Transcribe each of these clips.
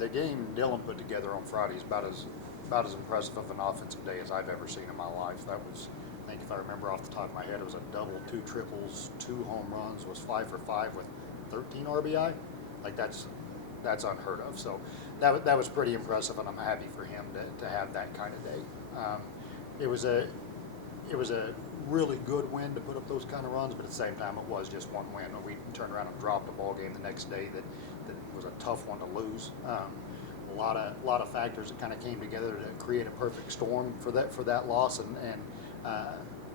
the game Dylan put together on Friday is about as impressive of an offensive day as I've ever seen in my life. That was, I think if I remember off the top of my head, it was a double, 2 triples, 2 home runs, was 5 for 5 with 13 RBI. Like that's unheard of. So that was pretty impressive, and I'm happy for him to have that kind of day. It was a really good win to put up those kind of runs, but at the same time, it was just one win. We turned around and dropped a ball game the next day that was a tough one to lose. A lot of factors that kind of came together to create a perfect storm for that loss, and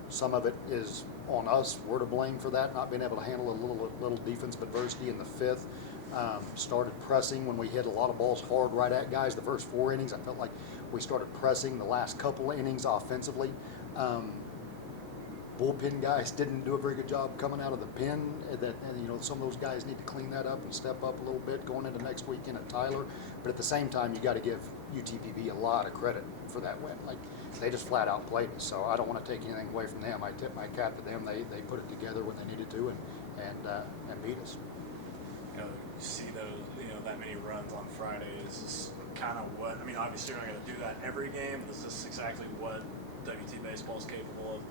some of it is on us. We're to blame for that, not being able to handle a little defensive adversity in the fifth. Started pressing when we hit a lot of balls hard right at guys. The first 4 innings, I felt like we started pressing. The last couple of innings offensively, bullpen guys didn't do a very good job coming out of the pen. And some of those guys need to clean that up and step up a little bit going into next weekend at Tyler. But at the same time, you got to give UTPB a lot of credit for that win. Like, they just flat out played us. So I don't want to take anything away from them. I tip my cap to them. They put it together when they needed to and beat us. You see those, that many runs on Friday. Is this kind of what, obviously you're not going to do that every game. Is this exactly what WT baseball is capable of?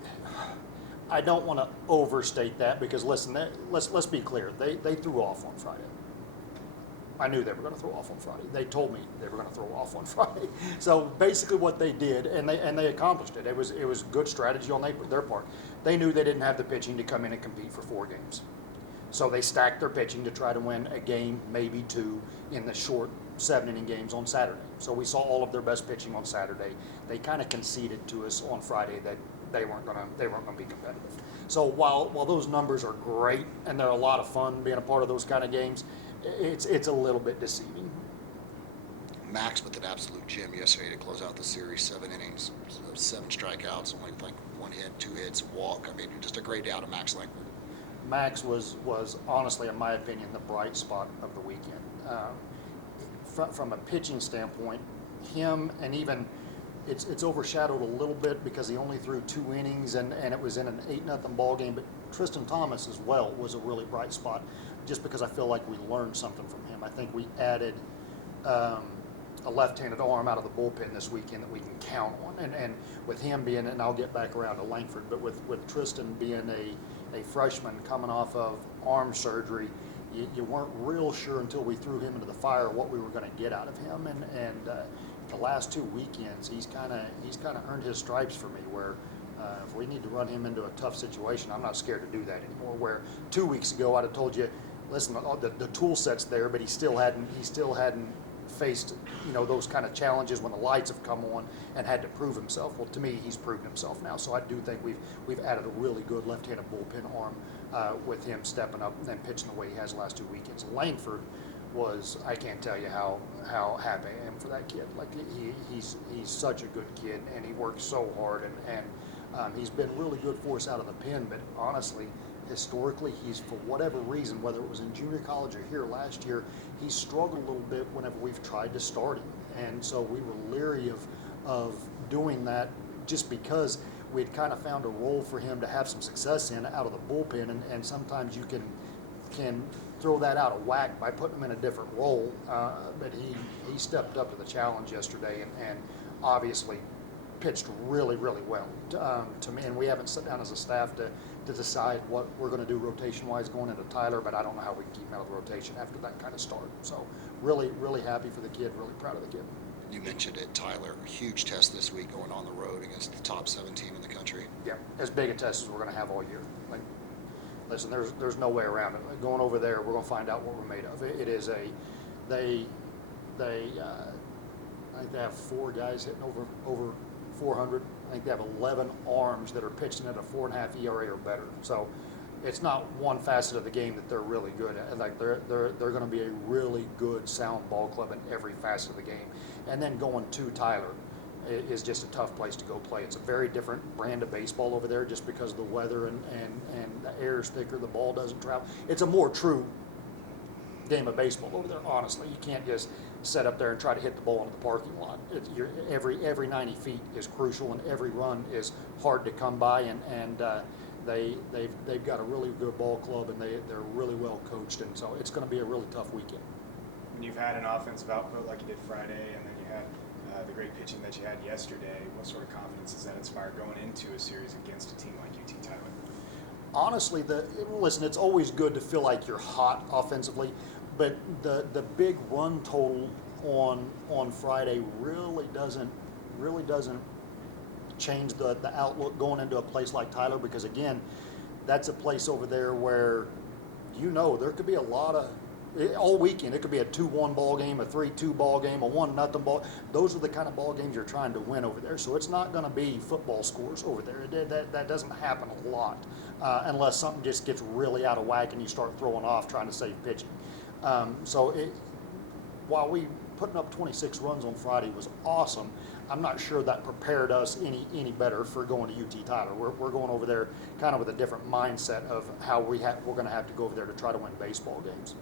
I don't want to overstate that because, listen, let's be clear. They threw off on Friday. I knew they were going to throw off on Friday. They told me they were going to throw off on Friday. So basically what they did, and they accomplished it. It was good strategy on their part. They knew they didn't have the pitching to come in and compete for 4 games. So they stacked their pitching to try to win a game, maybe 2, in the short 7-inning games on Saturday. So we saw all of their best pitching on Saturday. They kind of conceded to us on Friday that they weren't going to be competitive. So while those numbers are great and they're a lot of fun being a part of those kind of games, it's a little bit deceiving. Max with an absolute gem yesterday to close out the series. 7 innings, 7 strikeouts, only like 1 hit, 2 hits, a walk. Just a great day out of Max Langford. Max was honestly, in my opinion, the bright spot of the weekend. From a pitching standpoint, him and even it's overshadowed a little bit because he only threw 2 innings and it was in an 8-0 ball game. But Tristan Thomas as well was a really bright spot, just because I feel like we learned something from him. I think we added a left-handed arm out of the bullpen this weekend that we can count on. And with him being, and I'll get back around to Langford, but with Tristan being a freshman coming off of arm surgery, you weren't real sure until we threw him into the fire what we were going to get out of him. And the last 2 weekends, he's kind of earned his stripes for me. Where if we need to run him into a tough situation, I'm not scared to do that anymore. Where 2 weeks ago I'd have told you, listen, the tool set's there, but he still hadn't faced those kind of challenges when the lights have come on and had to prove himself. Well, to me, he's proven himself now. So I do think we've added a really good left-handed bullpen arm with him stepping up and pitching the way he has the last 2 weekends. Langford was, I can't tell you how happy I am for that kid. Like he's such a good kid, and he works so hard, and he's been really good for us out of the pen. But honestly, historically, he's, for whatever reason, whether it was in junior college or here last year, he's struggled a little bit whenever we've tried to start him. And so we were leery of doing that just because we had kind of found a role for him to have some success in out of the bullpen. And sometimes you can throw that out of whack by putting him in a different role. But he stepped up to the challenge yesterday and obviously pitched really, really well to me. And we haven't sat down as a staff to decide what we're going to do rotation-wise going into Tyler, but I don't know how we can keep him out of the rotation after that kind of start. So really, really happy for the kid, really proud of the kid. You mentioned it, Tyler. A huge test this week going on the road against the top 7 team in the country. Yeah, as big a test as we're going to have all year. Like, listen, there's no way around it. Going over there, we're going to find out what we're made of. It is I think they have 4 guys hitting over 400. I think they have 11 arms that are pitching at a 4.5 ERA or better. So it's not one facet of the game that they're really good at. Like they're going to be a really good, sound ball club in every facet of the game. And then going to Tyler is just a tough place to go play. It's a very different brand of baseball over there, just because of the weather and the air is thicker, the ball doesn't travel. It's a more true game of baseball over there. Honestly, you can't just set up there and try to hit the ball into the parking lot. Every 90 feet is crucial, and every run is hard to come by. And they've got a really good ball club, and they're really well coached, and so it's going to be a really tough weekend. when you've had an offensive output like you did Friday, and then you had the great pitching that you had yesterday, what sort of confidence does that inspire going into a series against a team like UT Tyler? Honestly, listen, it's always good to feel like you're hot offensively, but the big run total on Friday really doesn't change the outlook going into a place like Tyler, because again, that's a place over there where there could be a lot of all weekend. It could be a 2-1 ball game, a 3-2 ball game, a 1-0 ball. Those are the kind of ball games you're trying to win over there. So it's not going to be football scores over there. That doesn't happen a lot unless something just gets really out of whack and you start throwing off trying to save pitching. While we putting up 26 runs on Friday was awesome, I'm not sure that prepared us any better for going to UT Tyler. We're going over there kind of with a different mindset of how we're going to have to go over there to try to win baseball games.